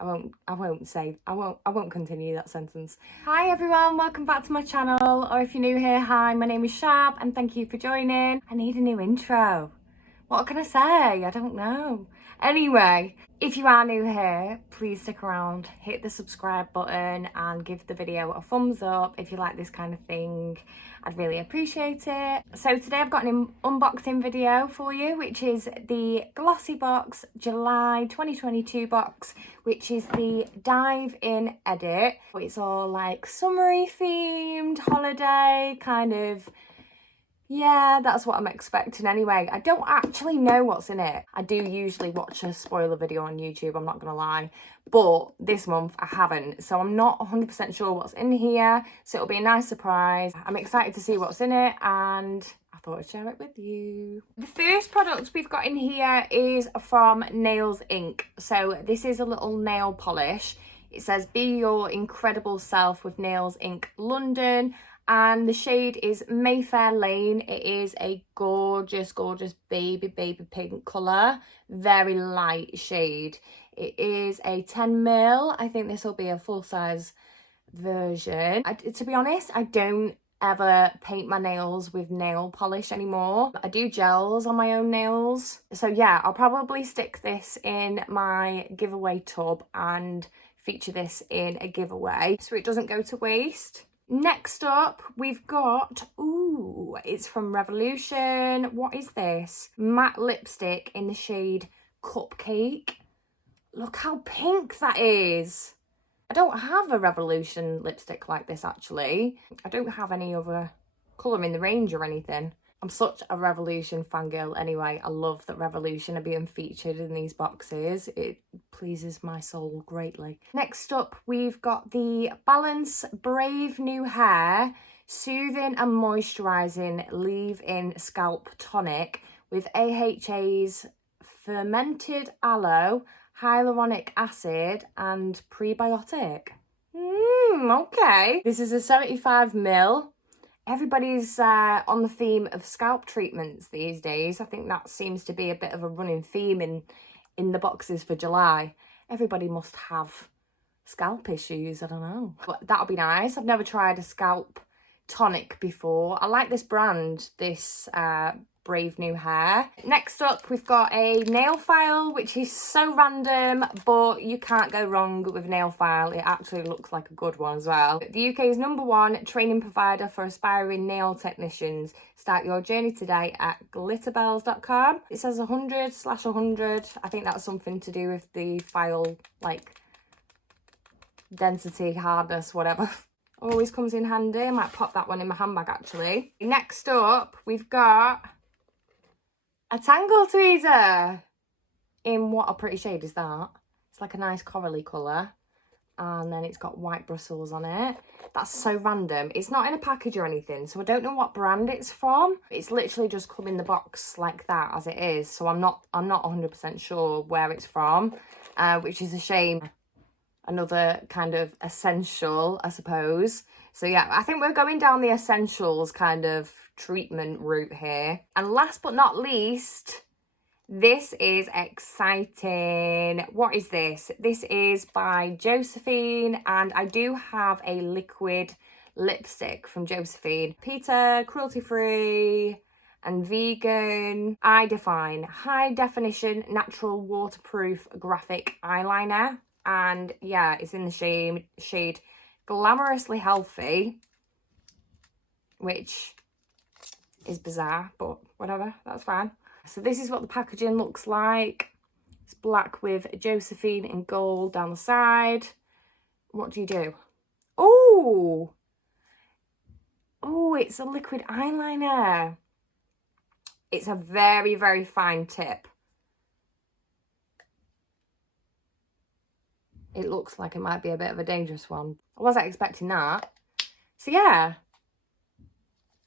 I won't continue that sentence. Hi everyone, welcome back to my channel, or if you're new here, hi, my name is Shab and thank you for joining. I need a new intro. What can I say? I don't know. Anyway, if you are new here, please stick around, hit the subscribe button and give the video a thumbs up if you like this kind of thing. I'd really appreciate it. So today I've got an unboxing video for you, which is the GlossyBox July 2022 box, which is the dive in edit. It's all like summery themed, holiday kind of. Yeah, that's what I'm expecting anyway. I don't actually know what's in it. I do usually watch a spoiler video on YouTube, I'm not gonna lie. But this month I haven't, so I'm not 100% sure what's in here. So it'll be a nice surprise. I'm excited to see what's in it and I thought I'd share it with you. The first product we've got in here is from Nails Inc. So this is a little nail polish. It says, "Be your incredible self with Nails Inc. London." And the shade is Mayfair Lane. It is a gorgeous, gorgeous baby pink colour. Very light shade. It is a 10ml. I think this will be a full-size version. To be honest, I don't ever paint my nails with nail polish anymore. I do gels on my own nails. So yeah, I'll probably stick this in my giveaway tub and feature this in a giveaway so it doesn't go to waste. Next up, we've got, ooh, it's from Revolution. What is this? Matte lipstick in the shade Cupcake. Look how pink that is. I don't have a Revolution lipstick like this, actually. I don't have any other colour in the range or anything. I'm such a Revolution fangirl anyway. I love that Revolution are being featured in these boxes. It pleases my soul greatly. Next up, we've got the Balance Brave New Hair Soothing and Moisturising Leave-In Scalp Tonic with AHA's fermented aloe, hyaluronic acid and prebiotic. Okay. This is a 75ml. Everybody's on the theme of scalp treatments these days. I think that seems to be a bit of a running theme in the boxes for July. Everybody must have scalp issues, I don't know. But that'll be nice. I've never tried a scalp tonic before. I like this brand, this Brave New Hair. Next up, we've got a nail file, which is so random, but you can't go wrong with nail file. It actually looks like a good one as well. The UK's #1 training provider for aspiring nail technicians. Start your journey today at glitterbels.com. It says 100/100. I think that's something to do with the file, like density, hardness, whatever. Always comes in handy. I might pop that one in my handbag actually. Next up, we've got a Tangle Tweezer. In what a pretty shade is that? It's like a nice corally colour. And then it's got white bristles on it. That's so random. It's not in a package or anything, so I don't know what brand it's from. It's literally just come in the box like that as it is. So I'm not 100% sure where it's from, which is a shame. Another kind of essential, I suppose. So yeah, I think we're going down the essentials kind of treatment route here. And last but not least, this is exciting. What is this? This is by Josephine, and I do have a liquid lipstick from Josephine. PETA, cruelty-free and vegan. I Define high definition natural waterproof graphic eyeliner. And yeah, it's in the shade Glamorously Healthy, which is bizarre, but whatever, that's fine. So this is what the packaging looks like. It's black with Josephine in gold down the side. What do you do? Oh, it's a liquid eyeliner. It's a very, very fine tip. It looks like it might be a bit of a dangerous one. I wasn't expecting that. So yeah,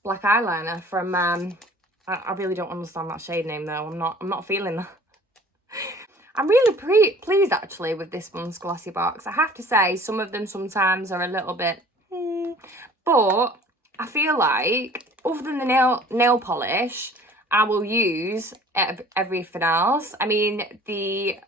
black eyeliner from, I really don't understand that shade name though. I'm not feeling that. I'm really pleased actually with this one's glossy box. I have to say, some of them sometimes are a little bit, but I feel like other than the nail polish, I will use everything else. I mean, the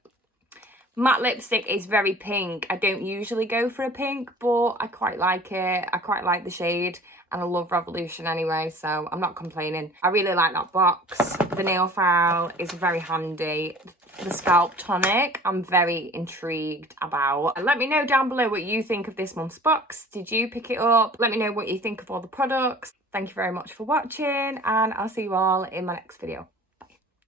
Matte lipstick is very pink. I don't usually go for a pink, but I quite like it. I quite like the shade, and I love Revolution anyway, so I'm not complaining. I really like that box. The nail file is very handy. The Scalp tonic, I'm very intrigued about. Let me know down below what you think of this month's box. Did you pick it up? Let me know what you think of all the products. Thank you very much for watching, and I'll see you all in my next video.